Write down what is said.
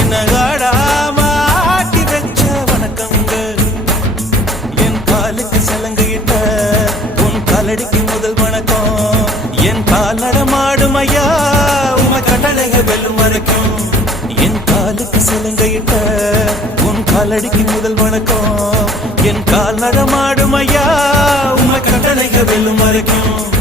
என்ன ஆடாம ஆட்டி வச்ச வணக்கங்க. என் காலுக்கு சலங்கையிட்ட உன் காலடிக்கு முதல் வணக்கம். என் கால் நடமாடும் ஐயா உம கட்டளைக வெல்லும் வரைக்கும். என் காலுக்கு சலங்கையிட்ட உன் காலடிக்கு முதல் வணக்கம். என் கால் நடமாடும் ஐயா உம கட்டளைக வெல்லும் வரைக்கும்.